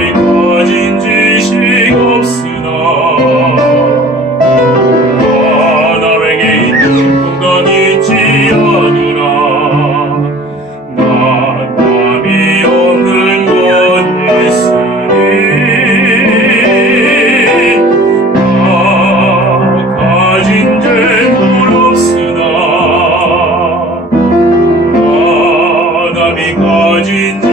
이 가진 지식 없으나 하나에게 있는 니지 않으나 남이 없는 건 있으니 나 가진 재물 없으나 하나이 가진